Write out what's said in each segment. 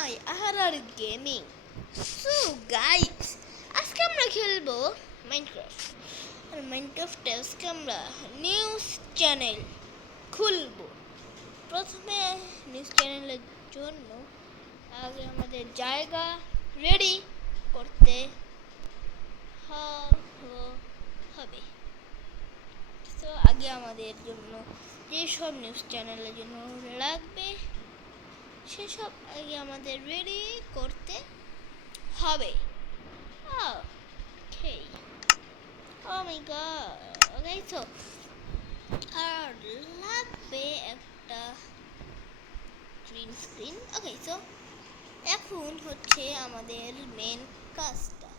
মাই আহারার gaming. So guys, আজকে আমরা খেলবো মাইনক্রাফট। আর মাইনক্রাফটে আজকে আমরা নিউজ চ্যানেল খুলবো। প্রথমে নিউজ চ্যানেলের জন্য আগে আমাদের জায়গা রেডি করতে হবে। তো আগে আমাদের জন্য যেসব নিউজ চ্যানেলের জন্য লাগবে সেসব আগে আমাদের রেডি করতে হবে। ওকে, ও মাই গড। ওকে, তো আর লাগবে একটা গ্রিন স্ক্রিন। ওকে, তো এখন হচ্ছে আমাদের মেন কাজটা।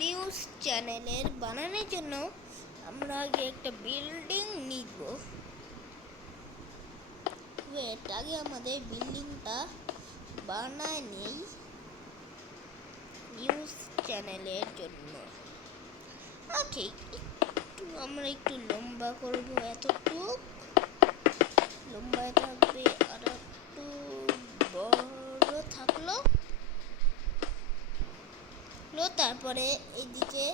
নিউজ চ্যানেলের বানানোর জন্য আমরা আগে একটা বিল্ডিং নিব। আগে আমাদের বিল্ডিংটা বানায় নেই নিউজ চ্যানেলের জন্য। ওকে, আমরা একটু লম্বা করবো, এতটুকু লম্বায় থাকবে, আর একটু বড় থাকলো। তারপরে এইদিকে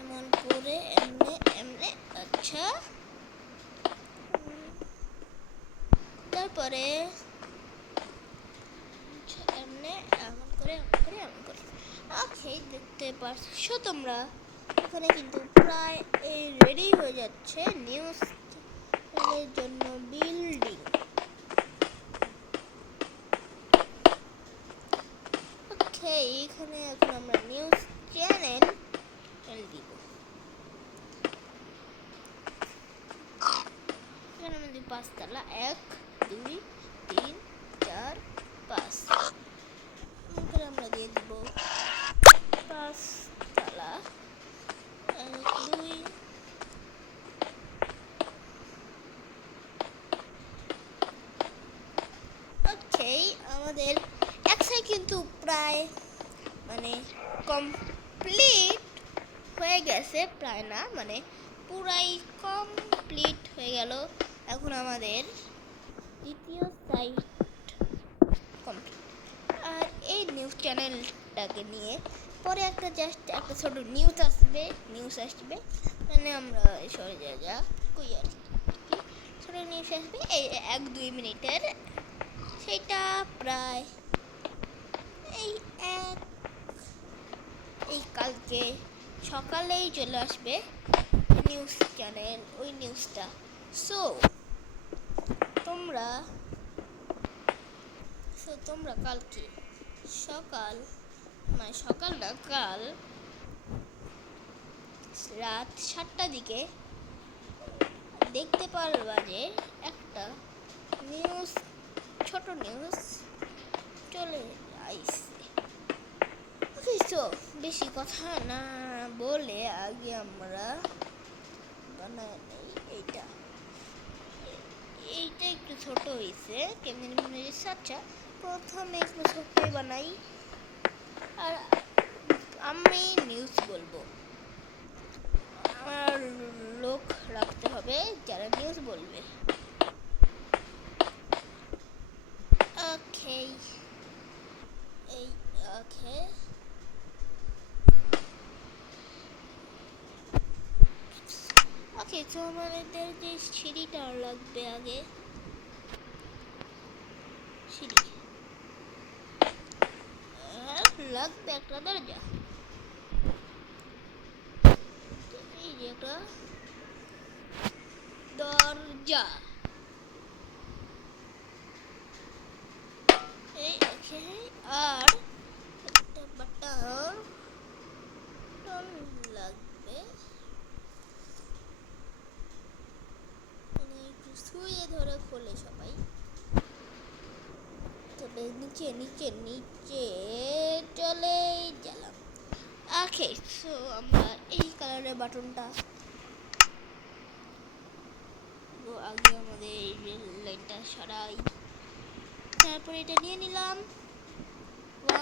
এমন করে এমনে এমনে, আচ্ছা, তারপরে এমনে এমন করে এমন করে এমন করে। ওকে, দেখতে পাচ্ছ তোমরা এখানে কিন্তু প্রায় রেডি হয়ে যাচ্ছে নিউজ চ্যানেলের জন্য বিল্ডিং। ওকে, এখানে এখন আমরা নিউজ চ্যানেল দিব। এখানে আমাদের 5 তলা, 1 2 3 4 5। এখানে আমরা দিয়ে দিব 5 তলা, 1 2। ওকে, আমাদের এক সাইড কিন্তু প্রায় কমপ্লিট হয়ে গেছে, প্রায় না পুরাই কমপ্লিট হয়ে গেল। এখন আমাদের দ্বিতীয় সাইড কমপ্লিট। আর এই নিউজ চ্যানেলটাকে নিয়ে পরে একটা ছোট নিউজ আসবে আমরা সরে যা কই আর কি ছোট নিউজ আসবে, এই 1-2 মিনিটের। সেটা প্রায় এই কালকে সকালেই চলে আসবে নিউজ চ্যানেল, ওই নিউজটা। সো তোমরা কালকে সকাল না, কাল রাত 7টার দিকে দেখতে পারবা যে একটা ছোট নিউজ চলে আইছে। তো বেশি কথা না বলে আগে আমরা বানাই নেই। এইটা একটু ছোট হয়েছে, কেমন মনে হচ্ছে। আচ্ছা, প্রথমে একটু ছোটই বানাই। আর আমি নিউজ বলবো, আমার লোক রাখতে হবে যারা নিউজ বলবে। ওকে, ওকে, ওকে, তো আমাদের যে সিঁড়িটা লাগবে, আগে সিঁড়ি লাগবে একটা দরজা। এই যে একটা দরজা, এই ওকে। আর একটা বাটন লাগবে, একটু শুয়ে ধরে খোলে সবাই। তবে নিচে নিচে নিচে চলে গেলাম। ওকে, সো আমরা এই কালারের বাটনটা আগে আমাদের এই রেল লাইনটা সরাই, তারপরে এটা নিয়ে নিলাম।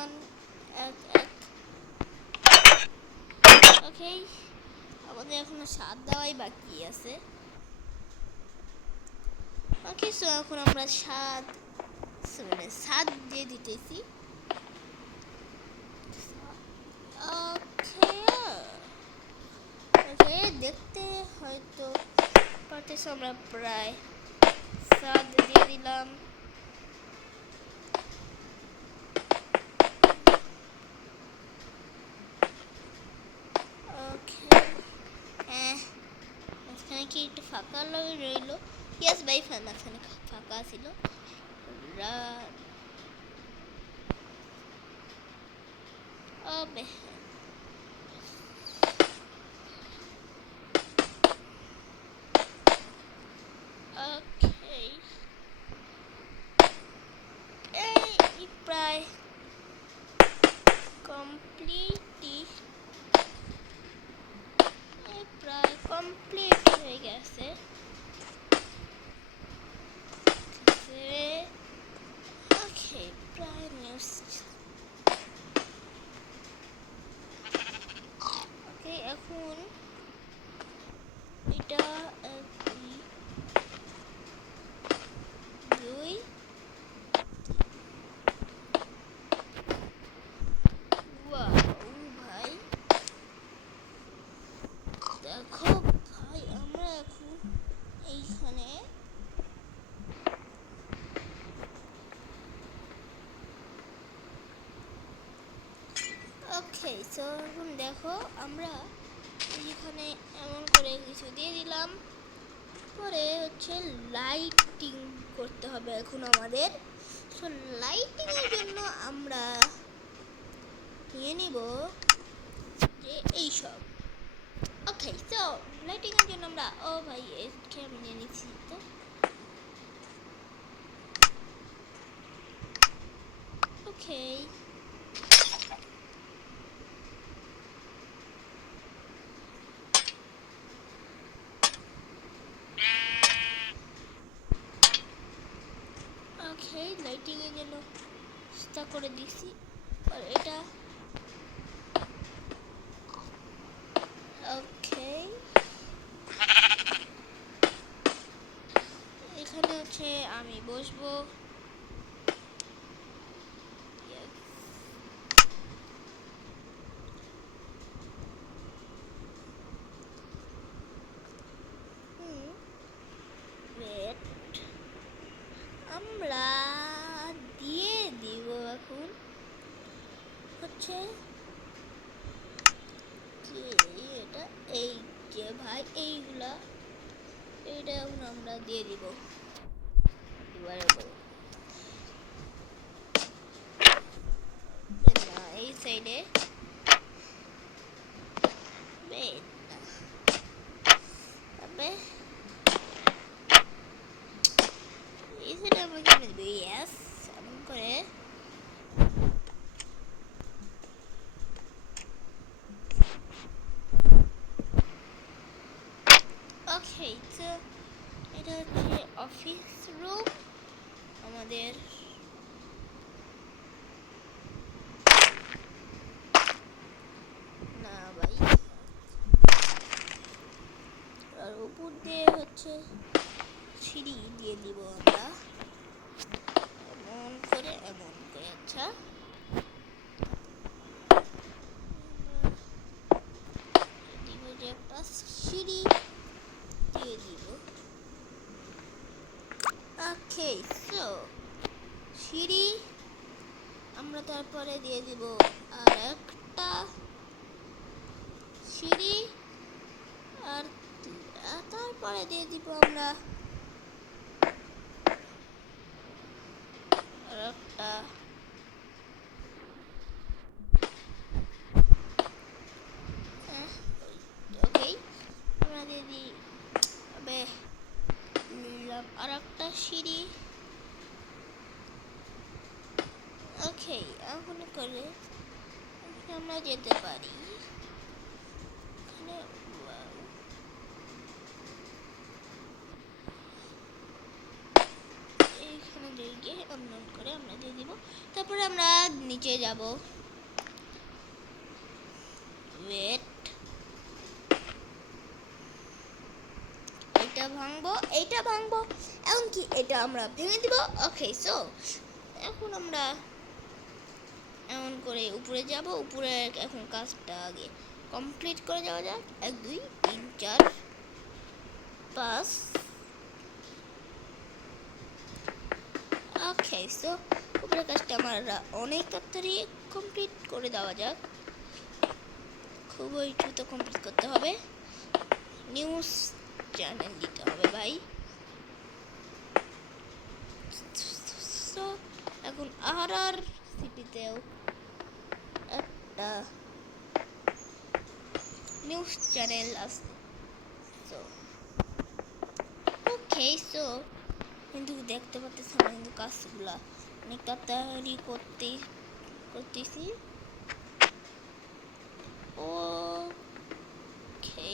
1 ওকে, আমাদের এখনো 7 দেওয়াই বাকি আছে। ওকে, সো এখন আমরা 7 মানে ছাদ দিয়ে দিতেছি। ওকে ওকে, দেখতে হয়তো পারতেছ আমরা প্রায় ছাদ দিয়ে দিলাম। ওকে, হ্যাঁ মাঝখানে কি একটু ফাঁকা রইলো? ইয়েস ভাই, মাঝখানে ফাঁকা ছিল। ওকে, এই প্রায় কমপ্লিট হয়ে গেছে। ওকে, প্রায় নিউজ। ওকে, এখন এটা দুই ভাই, দেখো ভাই, আমরা এখন এইখানে ওকে, সো এখন দেখো আমরা এইখানে এমন করে কিছু দিয়ে দিলাম। পরে হচ্ছে লাইটিং করতে হবে এখন আমাদের। সো লাইটিং এর জন্য আমরা নিয়ে নিব যে এইসব। ওকে, সো লাইটিং এর জন্য আমরা ভাই একে আমি নিয়ে নিচ্ছি। তো ওকে, ওকে, লাইটিং এর জন্য সেটা করে দিচ্ছি। আর এটা ওকে, এখানে হচ্ছে আমি বসবো। আমরা দিয়ে দিব এখন হচ্ছে যে এটা, এই যে ভাই এইগুলা, এইটা এখন আমরা দিয়ে দিব এবারে না এই সাইডে তবে এই সাইডে আমরা কেমন দিব? ইয়েস, এমন করে ওকে। তো এটা হচ্ছে অফিস রুম আমাদের। না ভাই, আর উপর দিয়ে হচ্ছে সিঁড়ি দিয়ে দিব আমরা এমন করে আচ্ছা, দিব যে একটা সিঁড়ি দিয়ে দিব। ওকে, সো সিঁড়ি আমরা তারপরে দিয়ে দিব আর একটা সিঁড়ি, আর তারপরে দিয়ে দিব আমরা আর একটা ওকে, আমরা দিয়ে দিই আর একটা সিঁড়ি। ওকে, এখন করে আমরা যেতে পারি এখানে। এইখানে দিয়ে অন্য করে আমরা দিয়ে দিব। তারপরে আমরা নিচে যাব। ওয়েট, এইটা ভাঙবো, এইটা ভাঙবো, এমনকি এটা আমরা ভেঙে দিব। ওকে, সো এখন আমরা এমন করে উপরে যাব। উপরে এখন কাজটা আগে কমপ্লিট করে যাওয়া যাক। 1 2 3 4 5। ওকে, সো উপরের কাজটা আমরা অনেক তাড়াতাড়ি কমপ্লিট করে দেওয়া যাক। খুবই দ্রুত কমপ্লিট করতে হবে। নিউজ চ্যানেল দিতে হবে ভাই। সো এখন আর সিটিতেও একটা নিউজ চ্যানেল আছে। সো ওকে, সো কিন্তু দেখতে পাচ্ছি আমরা কিন্তু কাজগুলা অনেক তাড়াতাড়ি করতেছি। Okay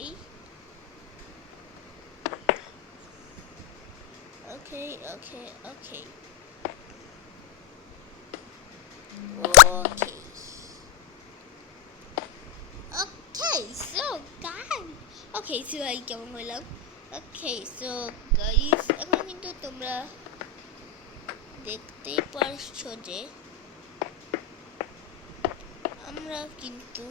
okay okay okay okay okay so guys, okay so ভাই কেমন হইলাম। ওকে সো গাইস, এখন কিন্তু তোমরা দেখতেই পারছো যে আমরা কিন্তু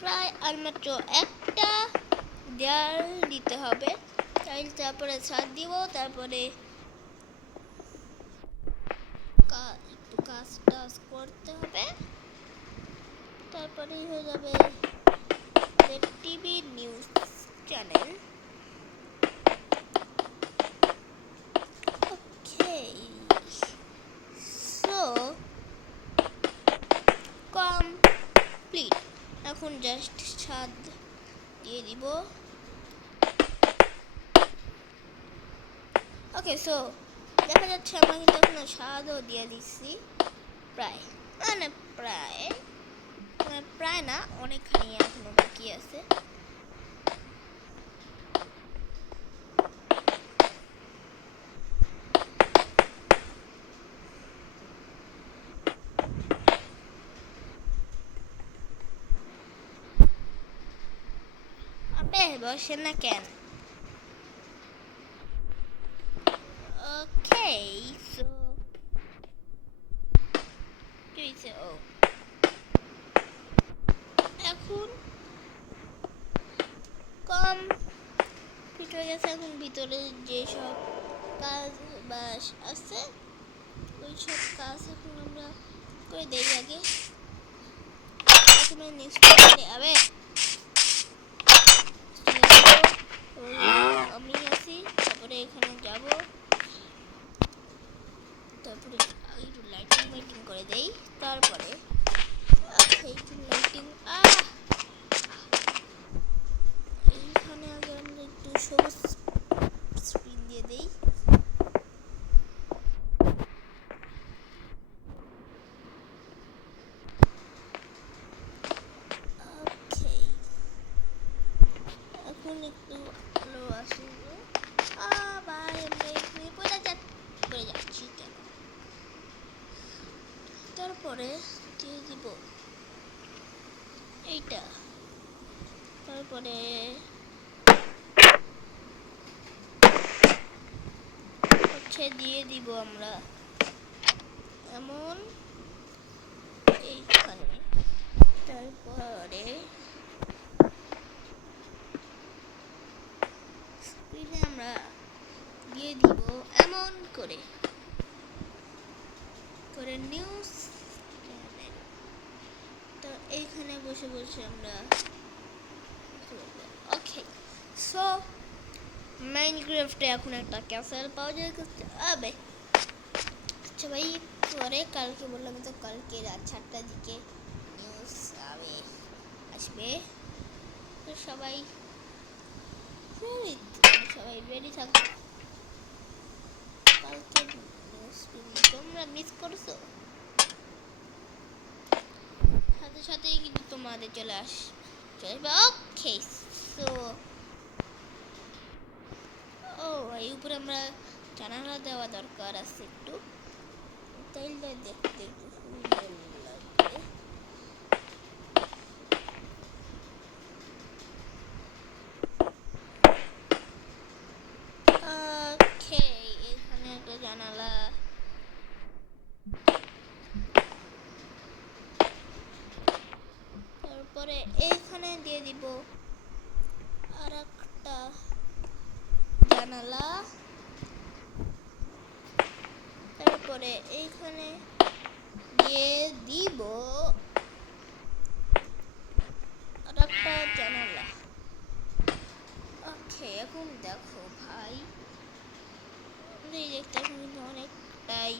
প্রায় আর মাত্র একটা দেয়াল দিতে হবে। তারপরে ছাদ দিব, তারপরে একটু কাজ টাজ করতে হবে, তারপরেই হয়ে যাবে TV news channel. Okay so complete. এখন জাস্ট ছাদ দিয়ে দিব। ওকে সো দেখা যাচ্ছে আমরা কিন্তু এখনো ছাদও দিয়ে দিচ্ছি প্রায়, মানে প্রায় না, অনেকখানি এখনো বাকি আছে। আবে বসে না কেন? ওকে সো কি হয়েছে? ও এখন কমপ্লিট হয়ে গেছে। এখন ভিতরে যেসব কাজ বাস আছে ওই সব কাজ এখন আমরা করে দেই আগে। প্রথমে নেক্সট আবে আমি আছি, তারপরে এখানে যাব, তারপরে একটু লাইটিং করে দেই। তারপরে একটু লাইটিং এইখানে আগে আমরা একটু সবুজ স্ক্রিন দিয়ে দেই। ওকে এখন একটু আলো আসবে। ভাই আমরা এখানে পড়ে যাচ্ছি কেন? তারপরে দিয়ে দিব এইটা, তারপরে হচ্ছে দিয়ে দিব আমরা এমন এইখানে, তারপরে স্ক্রিনে আমরা দিয়ে দিব এমন করে নিউজ চ্যানেল। তো এইখানে বসে বসে আমরা ওকে সো মাইনক্রাফটে এখন একটা ক্যাসেল পাওয়া যায়। আবে আচ্ছা ভাই, পরে কালকে বললাম তো, কালকে রাত 7টার দিকে নিউজ আসবে। তো সবাই রেডি থাকবে। কালকে নিউজ তোমরা মিস করছো, সাথে সাথেই কিন্তু তোমাদের চলে আসবে। ওকে সো এই উপরে আমরা জানালা দেওয়া দরকার আছে একটু, তাইলে দেখতে একটু সুন্দর লাগবে। ওকে এখানে তারপরে এইখানে দিয়ে দিব আর একটা জানালা, তারপরে এইখানে দিয়ে দিব আর একটা জানালা। ওকে, এখন দেখো ভাই, দেখতে এখন কিন্তু অনেকটাই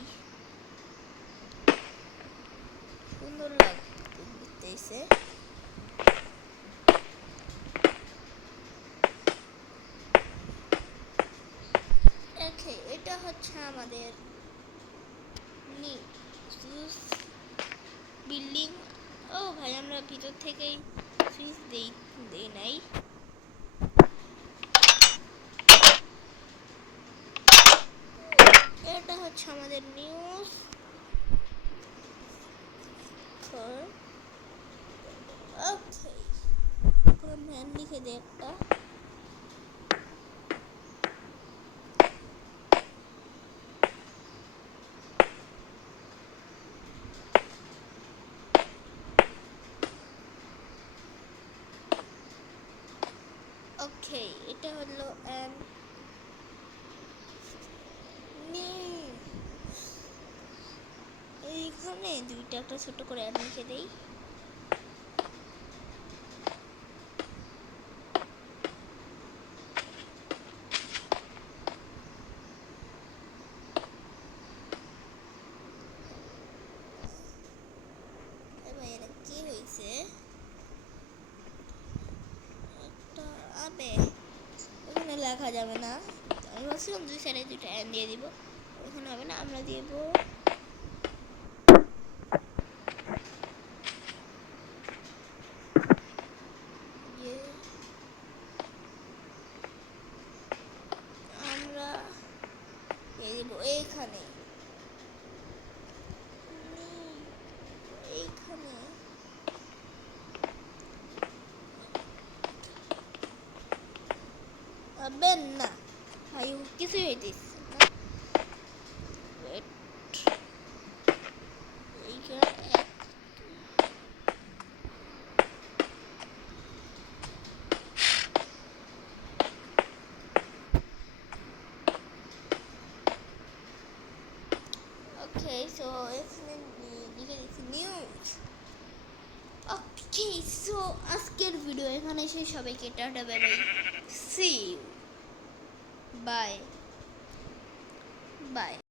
সুন্দর লাগতেছে। ওকে, এটা হচ্ছে আমাদের বিল্ডিং। ও ভাই, আমরা ভিতর থেকেই সুইচ দেই নাই। এটা হচ্ছে আমাদের নিউজ। ওকে, ম্যান লিখে দে একটা। ওকে, এটা হলো এইখানে দুইটা একটা ছোট করে অ্যাড লিখে দেই। এবার এটা কি হয়েছে? একটা আবে এখানে লেখা যাবে না। আমি ভাবছিলাম দুই সাইডে দুইটা অ্যাড দিয়ে দিব, এখানে হবে না। আমরা দিব আমরা দিব এইখানে এইখানে আবেন না ভাই, কিছুই হইতেছে না। ওয়েট, এইখানে ওকে, সো এখানে লিখে দিচ্ছি নিউজ। ওকে, সো আজকের ভিডিও এখানে শেষ। সবাইকে টাটা, bye bye, see you, bye by.